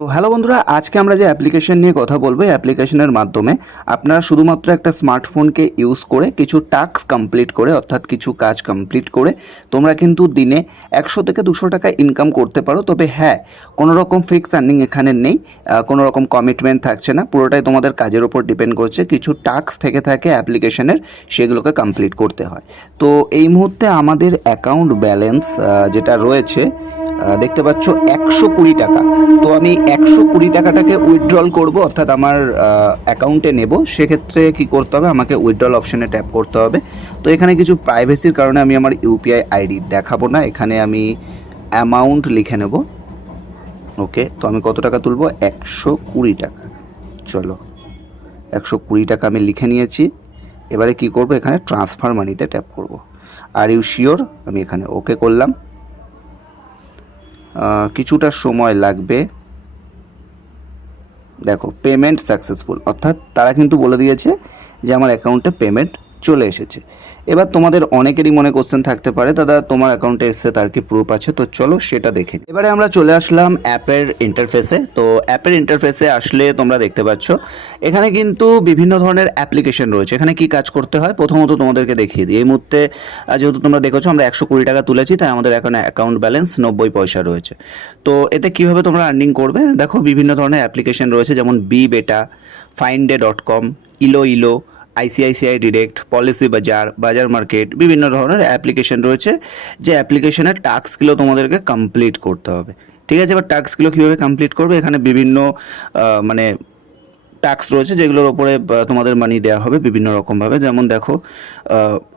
তো হ্যালো বন্ধুরা, আজকে আমরা যে অ্যাপ্লিকেশন নিয়ে কথা বলব অ্যাপ্লিকেশনের মাধ্যমে আপনারা শুধুমাত্র একটা স্মার্টফোনকে ইউজ করে কিছু টাস্ক কমপ্লিট করে, অর্থাৎ কিছু কাজ কমপ্লিট করে, তোমরা কিন্তু দিনে একশো থেকে দুশো টাকা ইনকাম করতে পারো। তবে হ্যাঁ কোনো রকম ফিক্স আর্নিং এখানে নেই কোনো রকম কমিটমেন্ট থাকছে না, পুরোটাই তোমাদের কাজের ওপর ডিপেন্ড করছে, কিছু টাস্ক থেকে থাকে অ্যাপ্লিকেশনের সেগুলোকে কমপ্লিট করতে হয়। তো এই মুহূর্তে আমাদের অ্যাকাউন্ট ব্যালেন্স যেটা রয়েছে দেখতে পাচ্ছ একশো কুড়ি টাকা। তো আমি একশো কুড়ি টাকাটাকে উইথড্রল করব, অর্থাৎ আমার অ্যাকাউন্টে নেব। সেক্ষেত্রে কি করতে হবে? আমাকে উইথড্রল অপশানে ট্যাপ করতে হবে। তো এখানে কিছু প্রাইভেসির কারণে আমি আমার ইউপিআই আইডি দেখাবো না। এখানে আমি অ্যামাউন্ট লিখে নেব। ওকে, তো আমি কত টাকা তুলবো? একশো কুড়ি টাকা। চলো, একশো কুড়ি টাকা আমি লিখে নিয়েছি। এবারে কি করব? এখানে ট্রান্সফার মানিতে ট্যাপ করব। আর ইউ শিওর আমি এখানে ওকে করলাম। কিছুটা সময় লাগবে। দেখো পেমেন্ট সাকসেসফুল অর্থাৎ তারা কিন্তু বলে দিয়েছে যে আমার অ্যাকাউন্টে পেমেন্ট চলে এসেছে। এবার তোমাদের অনেকেরই মনে কোশ্চেন থাকতে পারে, দাদা তোমার অ্যাকাউন্টে এসছে, তার কি প্রুফ আছে? তো চলো সেটা দেখে এবারে আমরা চলে আসলাম অ্যাপের ইন্টারফেসে তো অ্যাপের ইন্টারফেসে আসলে তোমরা দেখতে পাচ্ছ, এখানে কিন্তু বিভিন্ন ধরনের অ্যাপ্লিকেশন রয়েছে। এখানে কি কাজ করতে হয়? প্রথমত তোমাদেরকে দেখিয়ে দিই। এই মুহূর্তে যেহেতু তোমরা দেখেছ, আমরা একশো কুড়ি টাকা তুলেছি, তাই আমাদের এখানে অ্যাকাউন্ট ব্যালেন্স নব্বই পয়সা রয়েছে। তো এতে কীভাবে তোমরা আর্নিং করবে? দেখো, বিভিন্ন ধরনের অ্যাপ্লিকেশন রয়েছে, যেমন বি বেটা ফাইন্ডে ডট কম ইলো Elo ICICI direct policy bazaar bazaar market বিভিন্ন ধরনের অ্যাপ্লিকেশন রয়েছে, যে অ্যাপ্লিকেশনের টাস্কগুলো তোমাদেরকে কমপ্লিট করতে হবে। ঠিক আছে? এবার টাস্কগুলো কীভাবে কমপ্লিট করবে? এখানে বিভিন্ন মানে ট্যাক্স রয়েছে, যেগুলোর ওপরে তোমাদের মানি দেওয়া হবে বিভিন্ন রকমভাবে। যেমন দেখো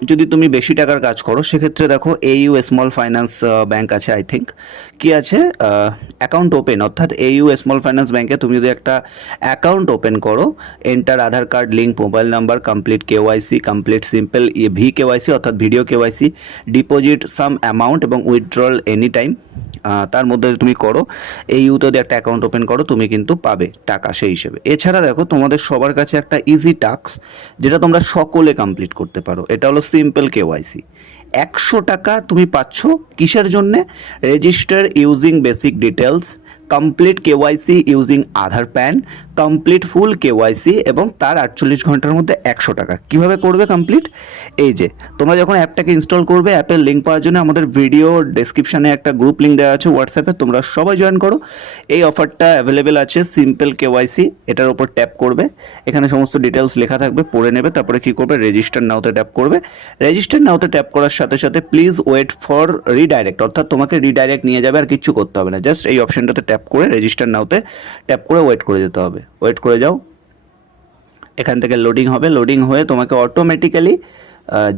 যদি তুমি বেশি টাকার কাজ করো, সেক্ষেত্রে দেখো এইউ স্মল ফাইন্যান্স ব্যাংক আছে আই থিঙ্ক কি আছে? অ্যাকাউন্ট ওপেন অর্থাৎ এইউ স্মল ফাইন্যান্স ব্যাংকে তুমি যদি একটা অ্যাকাউন্ট ওপেন করো enter Aadhaar card link mobile number complete KYC complete simple V KYC অর্থাৎ video KYC deposit some amount এবং উইথড্রল এনি টাইম তার মধ্যে তুমি করো এই ইউতে যদি একটা অ্যাকাউন্ট ওপেন করো, তুমি কিন্তু পাবে টাকা সেই হিসেবে। এছাড়া দেখো তোমাদের সবার কাছে একটা ইজি টাস্ক যেটা তোমরা সকলে কমপ্লিট করতে পারো। এটা হলো সিম্পল কেওয়াইসি একশো টাকা তুমি পাচ্ছ কিসের জন্যে? Register using basic details complete KYC using Aadhaar PAN complete full KYC এবং তার আটচল্লিশ ঘণ্টার মধ্যে একশো টাকা। কীভাবে করবে কমপ্লিট এই যে, তোমরা যখন অ্যাপটাকে ইনস্টল করবে, অ্যাপের লিঙ্ক পাওয়ার জন্য আমাদের ভিডিও ডেসক্রিপশনে একটা গ্রুপ লিঙ্ক দেওয়া আছে হোয়াটসঅ্যাপে তোমরা সবাই জয়েন করো। এই অফারটা অ্যাভেলেবেল আছে সিম্পল কেওয়াইসি এটার উপর ট্যাপ করবে। এখানে সমস্ত ডিটেলস লেখা থাকবে, পড়ে নেবে, তারপরে কি করবে? রেজিস্টার নাওতে ট্যাপ করবে। রেজিস্টার নাওতে ট্যাপ করার সাথে সাথে প্লিজ ওয়েট ফর রিডাইরেক্ট অর্থাৎ তোমাকে রিডাইরেক্ট নিয়ে যাবে, আর কিচ্ছু করতে হবে না। জাস্ট এই অপশনটাতে ট্যাপ করে রেজিস্টার নাওতে ট্যাপ করে ওয়েট করে যেতে হবে। ওয়েট করে যাও। এখান থেকে লোডিং হবে। লোডিং হয়ে তোমাকে অটোমেটিক্যালি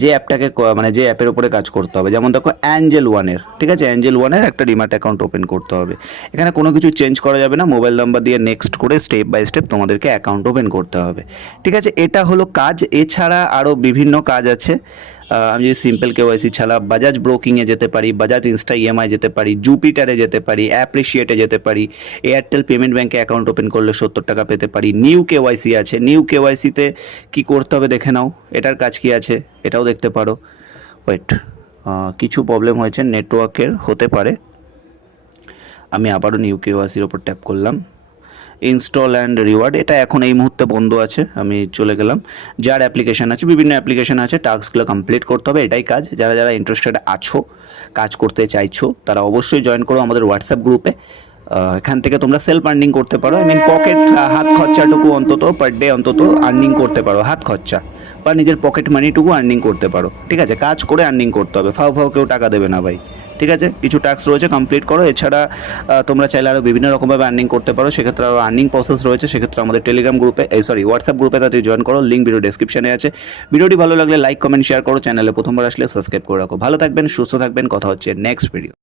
যে অ্যাপটাকে মানে যে অ্যাপের উপরে কাজ করতে হবে। যেমন দেখো অ্যাঞ্জেল ওয়ানের ঠিক আছে? অ্যাঞ্জেল ওয়ানের একটা ডিমার্ট অ্যাকাউন্ট ওপেন করতে হবে। এখানে কোনো কিছু চেঞ্জ করা যাবে না। মোবাইল নাম্বার দিয়ে নেক্সট করে স্টেপ বাই স্টেপ তোমাদেরকে অ্যাকাউন্ট ওপেন করতে হবে। ঠিক আছে? এটা হলো কাজ। এছাড়া আরও বিভিন্ন কাজ আছে। আমি যদি সিম্পল কেওয়াইসি ছাড়া বাজাজ ব্রোকিংয়ে যেতে পারি বাজাজ ইনস্টা ইএমআই যেতে পারি জুপিটারে যেতে পারি অ্যাপ্রিসিয়েটে যেতে পারি এয়ারটেল পেমেন্ট ব্যাঙ্কে অ্যাকাউন্ট ওপেন করলে সত্তর টাকা পেতে পারি। নিউ কেওয়াইসি আছে। নিউ কেওয়াইসিতে কি করতে হবে দেখে নাও। এটার কাজ কি আছে? এটাও দেখতে পারো। ওয়েট কিছু প্রবলেম হয়েছে। নেটওয়ার্কের হতে পারে। আমি আবারও নিউ কেওয়াইসির ওপর ট্যাপ করলাম। ইনস্টল অ্যান্ড রিওয়ার্ড এটা এখন এই মুহূর্তে বন্ধ আছে, আমি চলে গেলাম। যার অ্যাপ্লিকেশান আছে, বিভিন্ন অ্যাপ্লিকেশান আছে টাস্কগুলো কমপ্লিট করতে হবে, এটাই কাজ। যারা যারা ইন্টারেস্টেড আছো, কাজ করতে চাইছো, তারা অবশ্যই জয়েন করো আমাদের হোয়াটসঅ্যাপ গ্রুপে এখান থেকে তোমরা সেলফ আর্নিং করতে পারো। আই মিন পকেট হাত খরচাটুকু অন্তত পার ডে অন্তত আর্নিং করতে পারো, হাত খরচা। বা নিজের পকেট মানিটুকু আর্নিং করতে পারো। ঠিক আছে, কাজ করে আর্নিং করতে হবে। ফাও ফাও কেউ টাকা দেবে না ভাই। ঠিক আছে? কিছু টাস্ক রয়েছে কমপ্লিট করো। এছাড়া তোমরা চাইলে আরও বিভিন্ন রকমভাবে আর্নিং করতে পারো। সেক্ষেত্রে আরও আর্নিং প্রসেস রয়েছে। সেক্ষেত্রে আমাদের টেলিগ্রাম গ্রুপে এই সরি হোয়াটসঅ্যাপ গ্রুপে তাতে জয়েন করো। লিঙ্ক ভিডিও ডিসক্রিপশনে আছে। ভিডিওটি ভালো লাগলে লাইক কমেন্ট শেয়ার করো। চ্যানেলে প্রথমবার আসলে সাবস্ক্রাইব করে রাখো। ভালো থাকবেন, সুস্থ থাকবেন। কথা হচ্ছে নেক্সট ভিডিও